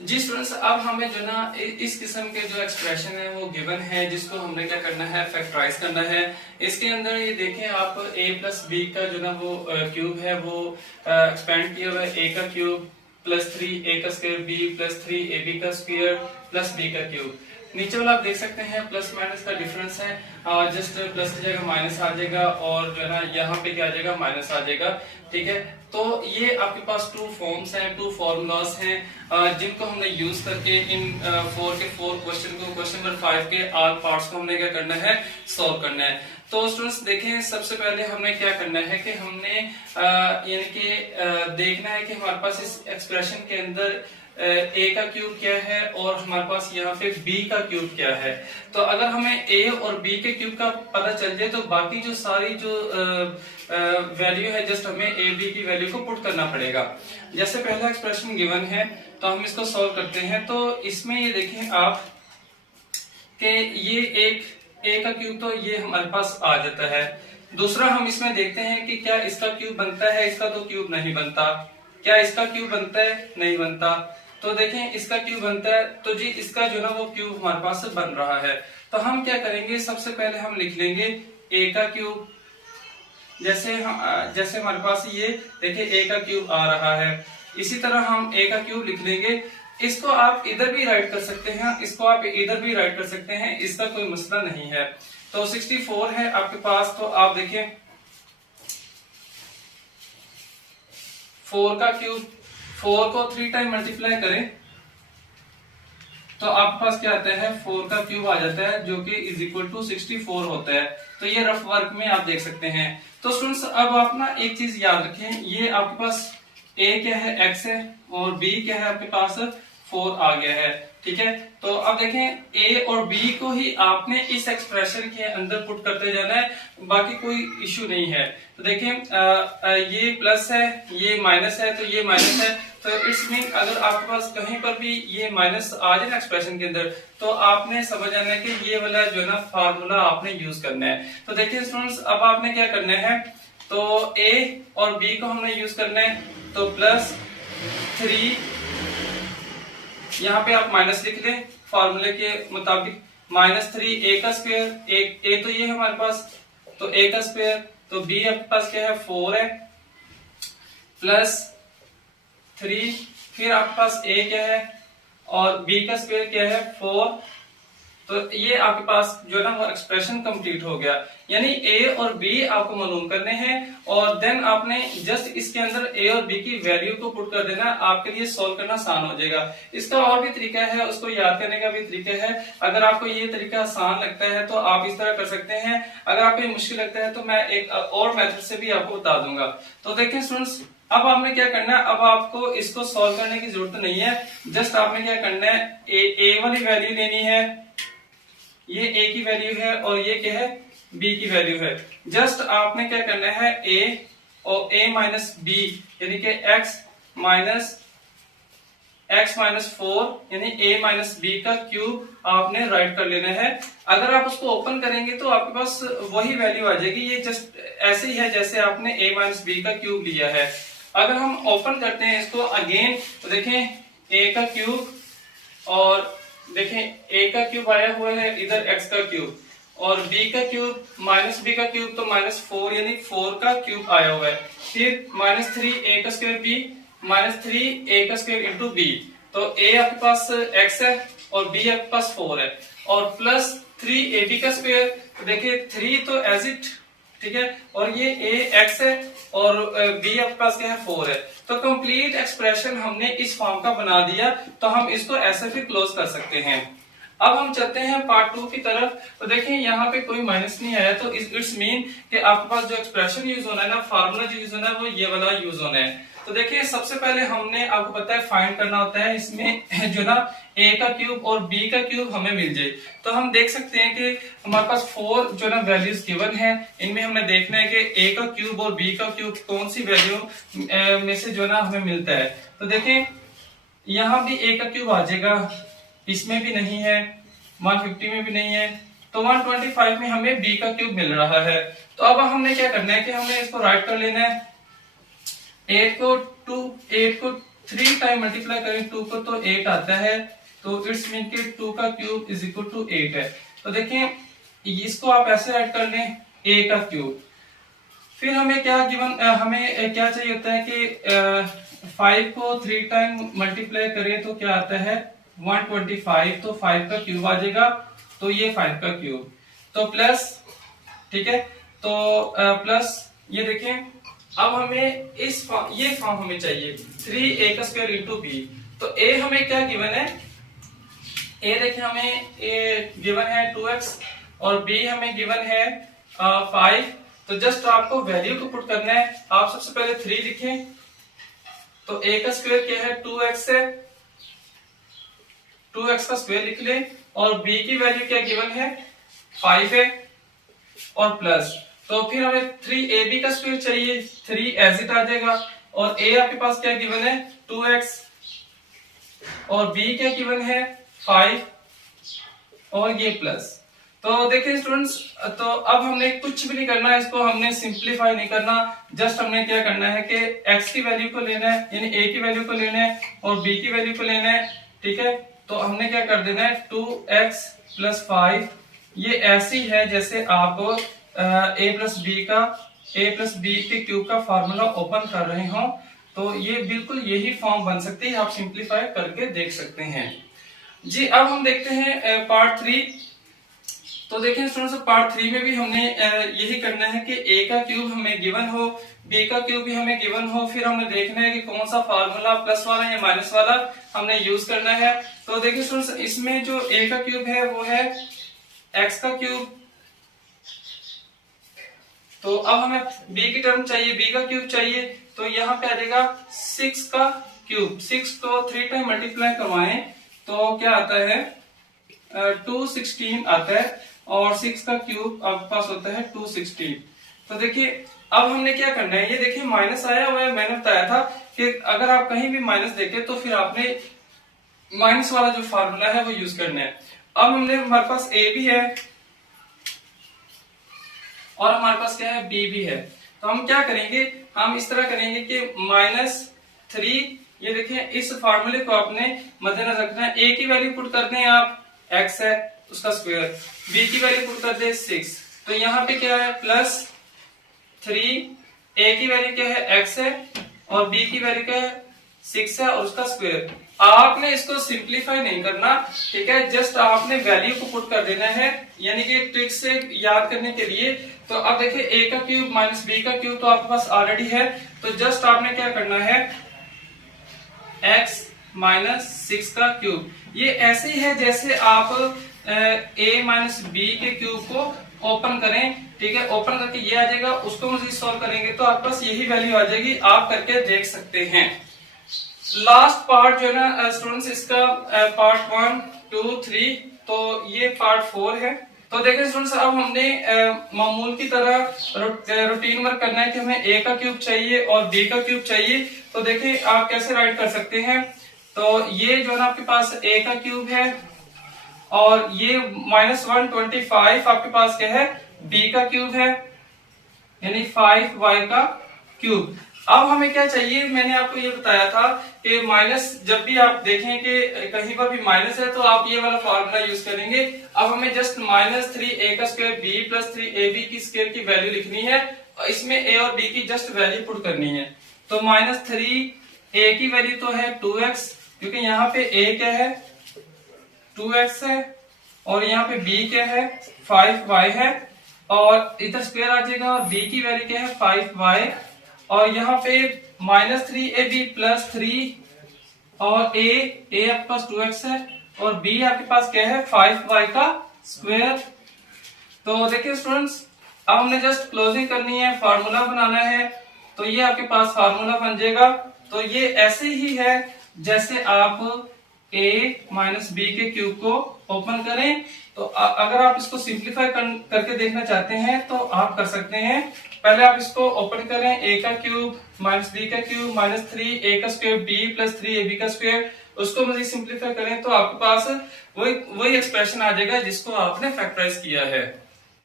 जी students, अब हमें जो ना इस किस्म के जो एक्सप्रेशन है वो गिवन है, जिसको हमने क्या करना है, फैक्टराइज करना है। इसके अंदर ये देखें आप, a प्लस बी का जो ना वो क्यूब है वो एक्सपेंड किया हुआ है। a का क्यूब प्लस 3 a का स्क्वायर, b प्लस 3 ab का स्क्वायर प्लस b का क्यूब। नीचे वाला आप देख सकते हैं प्लस माइनस का डिफरेंस है, जस्ट प्लस की जगह माइनस आ जाएगा और जो है ना यहाँ पे क्या आ जाएगा, माइनस आ जाएगा। ठीक है, तो ये आपके पास टू फॉर्म्स हैं, टू फॉर्मूलाज हैं, जिनको हमने यूज करके इन 4 के 4 क्वेश्चन को, क्वेश्चन नंबर 5 के ऑल पार्ट्स को हमने क्या करना है, सॉल्व करना है। तो स्टूडेंट्स देखें, सबसे पहले हमने क्या करना है कि हमने यानी कि देखना है कि हमारे पास इस एक्सप्रेशन के अंदर a का क्यूब क्या है और हमारे पास यहाँ पे b का क्यूब क्या है। तो अगर हमें a और b के क्यूब का पता चल जाए तो बाकी जो सारी जो वैल्यू है, जस्ट हमें a b की वैल्यू को पुट करना पड़ेगा। जैसे पहला एक्सप्रेशन गिवन है तो हम इसको सॉल्व करते हैं। तो इसमें ये देखें आप कि ये एक a का क्यूब तो ये हमारे पास आ जाता है। दूसरा हम इसमें देखते हैं कि क्या इसका क्यूब बनता है, इसका तो क्यूब नहीं बनता। क्या इसका क्यूब बनता है, नहीं बनता। तो देखें इसका क्यूब बनता है, तो जी इसका जो ना वो क्यूब हमारे पास बन रहा है। तो हम क्या करेंगे, सबसे पहले हम लिख लेंगे a का क्यूब। जैसे हमारे पास ये देखिए a का क्यूब आ रहा है, इसी तरह हम a का क्यूब लिख लेंगे। इसको आप इधर भी राइट कर सकते हैं, इसको आप इधर भी राइट कर सकते हैं, इसका कोई मसला नहीं है। तो 64 है आपके पास, तो आप देखिए 4 का क्यूब, 4 को 3 टाइम मल्टीप्लाई करें तो आपके पास क्या आता है, 4 का क्यूब आ जाता है, जो कि इज इक्वल टू 64 होता है। तो ये रफ वर्क में आप देख सकते हैं। तो स्टूडेंट्स अब आप ना एक चीज याद रखें, ये आपके पास a क्या है, x है, और b क्या है आपके पास 4 आ गया है। ठीक है, तो अब देखें a और b को ही आपने इस एक्सप्रेशन के अंदर पुट करते जाना है, बाकी कोई इश्यू नहीं है। तो देखें ये प्लस है, ये माइनस है, तो ये माइनस है। तो इट्स मीन अगर आपके पास कहीं पर भी ये माइनस आ जाए ना एक्सप्रेशन के अंदर, तो आपने समझ जाना है कि ये वाला जो है ना फार्मूला आपने यूज करना है। तो देखिए स्टूडेंट्स, अब आपने क्या करना है, तो a और b को हमने यूज करना है। तो प्लस 3, यहाँ पे आप माइनस लिख लें फॉर्मूले के मुताबिक, -3 a का स्क्वायर, a तो ये हमारे पास, तो a का स्क्वायर, तो b आपके पास क्या है, 4 है, प्लस 3, फिर आपके पास a क्या है और b का स्क्वायर क्या है, 4। तो ये आपके पास जो है ना वो एक्सप्रेशन कंप्लीट हो गया। यानी a और b आपको मालूम करने हैं और देन आपने जस्ट इसके अंदर a और b की वैल्यू को पुट कर देना, आपके लिए सॉल्व करना आसान हो जाएगा। इसका और भी तरीका है, उसको याद करने का भी तरीका है। अगर आपको ये तरीका आसान लगता है तो आप इस तरह कर सकते हैं, अगर आपको ये मुश्किल लगता है तो मैं एक और मेथड से भी आपको बता दूंगा। तो देखिए स्टूडेंट्स, अब आपने क्या करना है, अब आपको इसको सॉल्व करने की जरूरत नहीं है। जस्ट आपने क्या करना है, a वाली वैल्यू लेनी है, ये a की वैल्यू है और ये क्या है, b की वैल्यू है। जस्ट आपने क्या करना है, a और a माइनस b यानी कि x माइनस 4 यानी a माइनस b का क्यूब आपने राइट कर लेना है। अगर आप उसको ओपन करेंगे तो आपके पास वही वैल्यू आ जाएगी। ये जस्ट ऐसे ही है जैसे आपने a माइनस b का क्यूब लिया है। अगर हम ओपन करते हैं इसको अगेन, तो देखें a का क्यूब और देखें a का क्यूब आया हुआ है, इधर x का क्यूब, और b का क्यूब माइनस b का क्यूब, तो -4 यानी 4 का क्यूब आया हुआ है। फिर -3 a का स्क्वायर b, -3 a का स्क्वायर इंटू b। तो a आपके पास x है और b आपके पास 4 है, और प्लस 3 ab का स्क्वायर। तो देखिए 3 तो एज इट, ठीक है, और ये a x है और b आपके पास क्या है, 4 है। तो कंप्लीट एक्सप्रेशन हमने इस फॉर्म का बना दिया, तो हम इसको ऐसे फिर क्लोज कर सकते हैं। अब हम चलते हैं पार्ट 2 की तरफ। तो देखिए यहाँ पे कोई माइनस नहीं आया, तो इट्स मीन कि आपके पास जो एक्सप्रेशन यूज होना है ना, फार्मूला जो यूज होना है, वो ये वाला यूज होना है। तो देखिए सबसे पहले हमने, आपको पता है, फाइंड करना होता है इसमें जो ना a का क्यूब और b का क्यूब हमें मिल जाए। तो हम देख सकते हैं कि हमारे पास 4 जो ना वैल्यूज गिवन है, इनमें हमें देखना है कि a का क्यूब और b का क्यूब कौन सी वैल्यू में से जो ना हमें मिलता है। तो देखिए यहाँ भी a का क्यूब आ जाएगा, इसमें भी नहीं है, 150 में भी नहीं है, तो 125 में हमें b का क्यूब मिल रहा है। तो अब हमने क्या करना है कि हमें इसको राइट कर लेना है। 8 को 3 टाइम मल्टीप्लाई करें 2 को तो 8 आता है, तो इट्स मीन के 2 का क्यूब इज इक्वल टू 8 है। तो देखें इसको आप ऐसे राइट कर लें a का क्यूब। फिर हमें क्या गिवन, हमें क्या चाहिए होता है कि 5 को 3 टाइम मल्टीप्लाई करें तो क्या आता है 125, तो 5 का क्यूब आ जाएगा, तो ये 5 का क्यूब, तो प्लस, ठीक है, तो प्लस ये देखें अब हमें ये फॉर्म हमें चाहिए 3a का स्क्वायर इंटू बी। तो a हमें क्या गिवन है, a देखें हमें a गिवन है 2x और b हमें गिवन है 5। तो जस्ट आपको वैल्यू को पुट करना है। आप सबसे पहले 3 लिखें, तो a का स्क्वायर क्या है 2x है, 2x का स्क्वायर लिख लें, और b की वैल्यू क्या गिवन है 5 है, और प्लस, तो फिर हमें 3ab का स्क्वायर चाहिए, 3 एज इट आ जाएगा, और a आपके पास क्या गिवन है 2x, और b क्या गिवन है 5, और ये प्लस। तो देखिए स्टूडेंट्स, तो अब हमने कुछ भी नहीं करना, इसको हमने सिंप्लीफाई नहीं करना, जस्ट हमने क्या करना है कि x की वैल्यू को लेना है, यानी a की वैल्यू को लेना है और b की वैल्यू को लेना है, ठीक है। तो हमने क्या कर देना है 2x प्लस 5, ये ऐसी है जैसे आप a प्लस बी के क्यूब का फार्मूला ओपन कर रहे हो, तो ये बिल्कुल यही फॉर्म बन सकती है, आप सिंप्लीफाई करके देख सकते हैं जी। अब हम देखते हैं पार्ट 3। तो देखें स्टूडेंट्स, पार्ट 3 में भी हमने यही करना है कि a का क्यूब हमें गिवन हो, b का क्यूब भी हमें गिवन हो, फिर हमें देखना है कि कौन सा फार्मूला प्लस वाला या माइनस वाला हमने यूज करना है। तो देखिए स्टूडेंट्स, इसमें जो a का क्यूब है वो है x का क्यूब, तो अब हमें b की टर्म चाहिए, b का क्यूब चाहिए, तो यहाँ पे आ जाएगा 6 का क्यूब। 6 को 3 टाइम मल्टीप्लाई करवाएं तो क्या आता है 216 आता है, और 6 का क्यूब आपके पास होता है 216। तो देखिए अब हमने क्या करना है, ये देखिए माइनस आया हुआ है, मैंने बताया था कि अगर आप कहीं भी माइनस देखें तो फिर आपने माइनस वाला जो फार्मूला है वो यूज करना है। अब हमने, हमारे पास a भी है और हमारे पास क्या है b भी है, तो हम क्या करेंगे, हम इस तरह करेंगे कि -3, ये देखें इस फार्मूले को आपने मद्देनजर रखना है। a की वैल्यू पुट कर दें आप, x है उसका स्क्वायर, b की वैल्यू पुट कर दें 6, तो यहाँ पे क्या है +3, a की वैल्यू क्या है x है और b की वैल्यू क्या है 6 है और उसका स्क्वायर। आपने इसको सिंप्लीफाई नहीं करना, ठीक है, जस्ट आपने वैल्यू को पुट कर देना है, यानी कि ट्रिक से याद करने के लिए। तो अब देखिए a का क्यूब माइनस b का क्यूब तो आपके पास ऑलरेडी है, तो जस्ट आपने क्या करना है x माइनस 6 का क्यूब। ये ऐसे ही है जैसे आप a माइनस b के क्यूब को ओपन करें, ठीक है, ओपन करके ये आ जाएगा, उसको मजीद सॉल्व करेंगे तो आपके पास यही वैल्यू आ जाएगी, आप करके देख सकते हैं। लास्ट पार्ट जो है ना स्टूडेंट्स, इसका पार्ट 1, 2, 3, तो ये पार्ट 4 है। तो देखिए स्टूडेंट्स, अब हमने मामूल की तरह रूटीन वर्क करना है कि हमें a का क्यूब चाहिए और b का क्यूब चाहिए। तो देखिए आप कैसे राइट कर सकते हैं, तो ये जो है ना आपके पास a का क्यूब है और ये -125 आपके पास क्या है b का क्यूब है, यानी 5y का क्यूब। अब हमें क्या चाहिए, मैंने आपको ये बताया था कि माइनस, जब भी आप देखें कि कहीं पर भी माइनस है तो आप ये वाला फॉर्मूला यूज करेंगे। अब हमें जस्ट -3a का स्क्वायर b प्लस 3ab की स्क्वायर की वैल्यू लिखनी है, इसमें a और b की जस्ट वैल्यू पुट करनी है। तो -3a की वैल्यू तो है 2x, क्योंकि यहाँ पे a क्या है 2x है और यहाँ पे b क्या है 5y है, और इधर स्क्वायर आ जाएगा और b की वैल्यू क्या है 5y, और यहाँ पे -3ab प्लस 3 और a आपके पास 2x है और b आपके पास क्या है 5y का स्क्वायर। तो देखिए स्टूडेंट्स, अब हमने जस्ट क्लोजिंग करनी है, फार्मूला बनाना है, तो ये आपके पास फार्मूला बन जाएगा। तो ये ऐसे ही है जैसे आप a माइनस b के क्यूब को ओपन करें। तो अगर आप इसको सिंप्लीफाई करके देखना चाहते हैं तो आप कर सकते हैं। पहले आप इसको ओपन करें, a का क्यूब माइनस b का क्यूब -3a का स्क्वायर b प्लस 3ab का स्क्वायर, उसको मजीद सिंप्लीफाई करें तो आपके पास वही एक्सप्रेशन आ जाएगा जिसको आपने फैक्टराइज किया है।